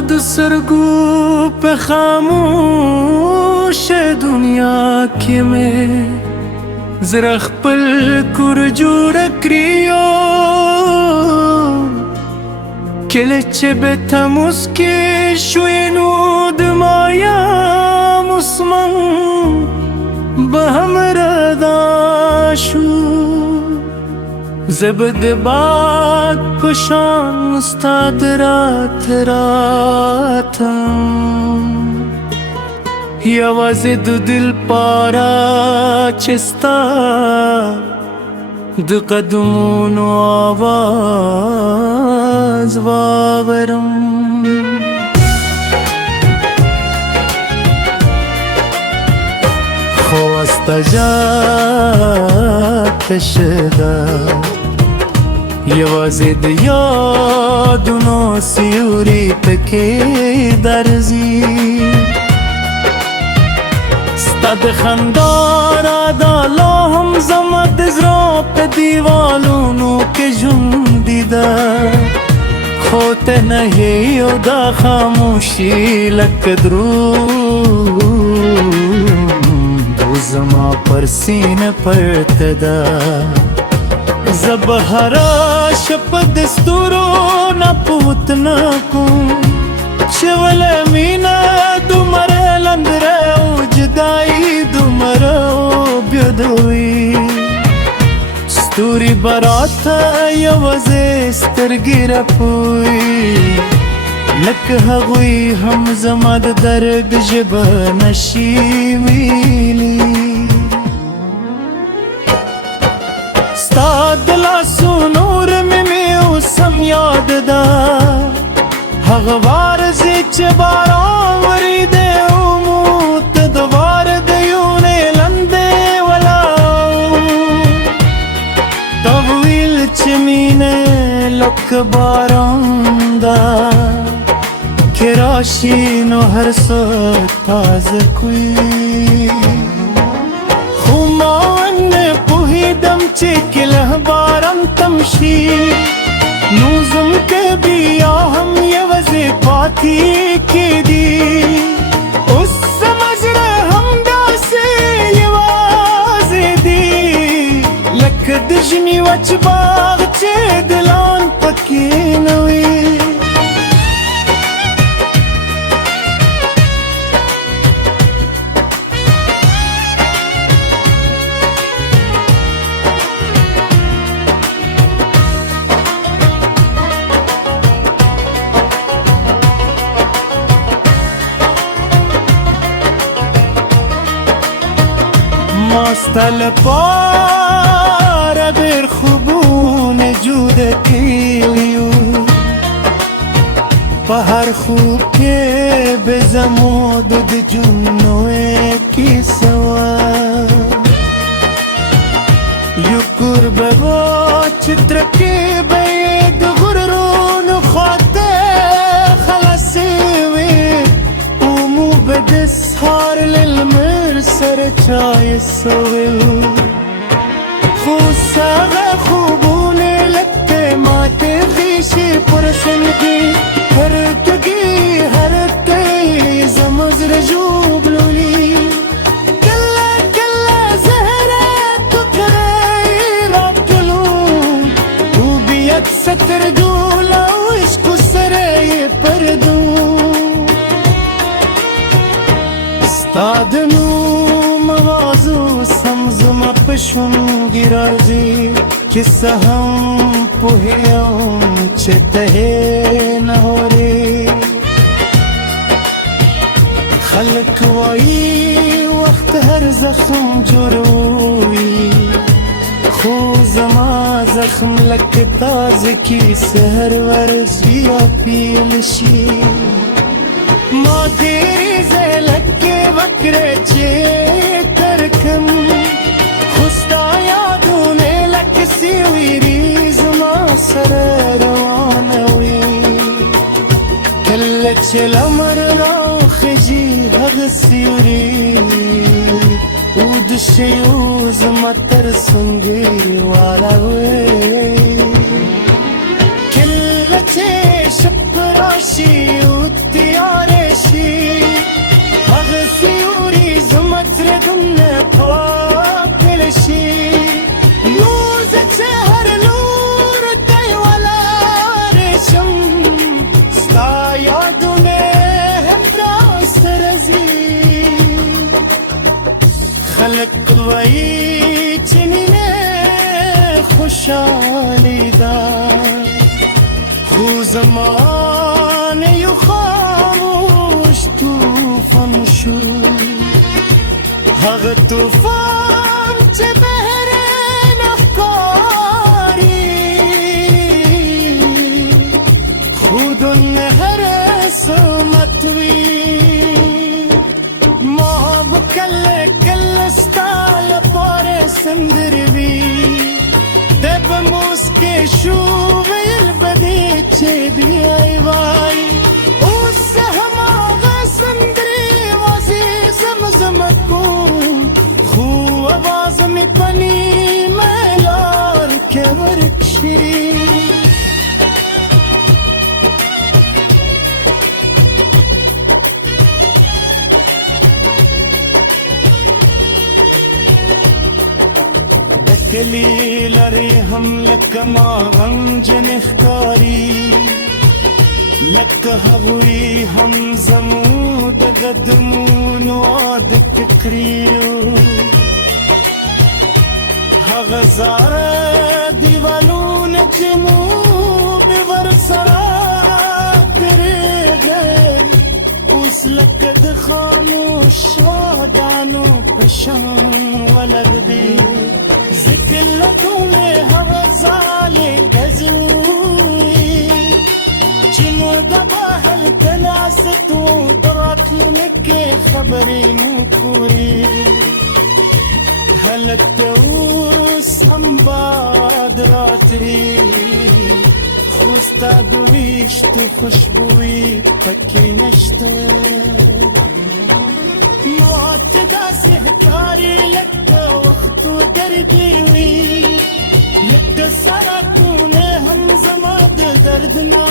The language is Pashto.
د سرګو په خاموش دنیا کې مې زړه خپل کور جوړ کړیو کله چې به ته مسکې شوې نو د مایا مسمن به همرا دا شو زبد باد پشان استاد رات راتم یوازې د دل پارا چستا د قدمونو آواز واورم خو استجاب شدا یوازې د یادونو سیوري پکې درځي ستا د خندا رادا لا هم زما د زړه په دیوالونو کې ژوندي ده خو ته نه یې او دا خاموشي لکه دروند زما پر سینه پرته ده زه به هره شپه د ستورو نه پوت نه کوم چې ولې مینه دومره لنډره او جدایي دومره اوږدوي ستوري به راته یوازې سترګې راپوي لکه هغوی هم زما د درد ژبه نشي ویلی ستا د لاسو نور مې اوس هم یاد ده هغه وارځې چې باران ورېدی وموت د وار د یونې لاندې ولاړ تا ویل چې مینه لکه باران ده که راشي نو هر څه تازه کوي خو ما نه پوهېدم چې کله باران تم شي نو زمکه بیا هم یوازې پاتې کېدي اوس زما زړه همداسې یوازې دی لکه د ژمي وچ باغ چې ګلان پکې نه وي ما ستا لپاره ډېر خوبونه جوړ کړي یو په هر خوب کې به زموږ د جنونو کیسه وه یو کور به و چې ترکې به یې د غرونو خواته خلاصې وې ومو به د سهار له لمر سره چای سویل خو ساغه خوبونه لکه ماته خیشي پر سندي هر تګي هر تګي زما زړه ژوبلولي کله کله زهره تو کرای راتلو او بیا ستر ګولا عشق سره پردو استاد نو موازو سمزما پشونګي راځي چې څه هم پوهیم چې ته نه اورې خلک وایي وخت هر زخم جوړوي خو زما زخم لکه تازه کی سحر ورځي یا پیل شي ما تیری زلکه وکړه چې ترکم خوستا یادونه لکه سیوری زما سره روانوي کله چې لمر راخجي هغه سیوری او د شیو زما تر څنګه والا وې کله چې شپه راشي وتياري شي أغسيوري زمت ردمنا قاتل شي نور زهر نور تي ولا رشم ستا یادونه هم راس رزي خلق وی چنینه خوشحالی دا خو زمانه یو خاموش توفان شو هغه توفان چه بهرین افکاری خودون هر سمتوی ما بکل کلستا لپاره سندروی دب موسکه شو ویل بدی چه بیای وای اوس هم آغا سندری وازی زمزم کن خو آواز می پنی میلار که ورکشی کلی لري هم لکه ما غمجن ښکاري لکه هغوی هم زمو د قدمونو د فکریو هغه زاره دیوالونه چې مو د ورسره تېرېږئ اوس لکه د خاموش شهادانو په شان ولاړ دي ذکر لکونه هوا زالی ازوی چی مرده با حل تناستو دراتلونک خبری مکوری حلتوس هم باد راتری خوستا دویشتو خوشبوی پکی نشتو موت داسې ښکاري لکه وختو دردي وي لکه سرکونه هم زما د درد نه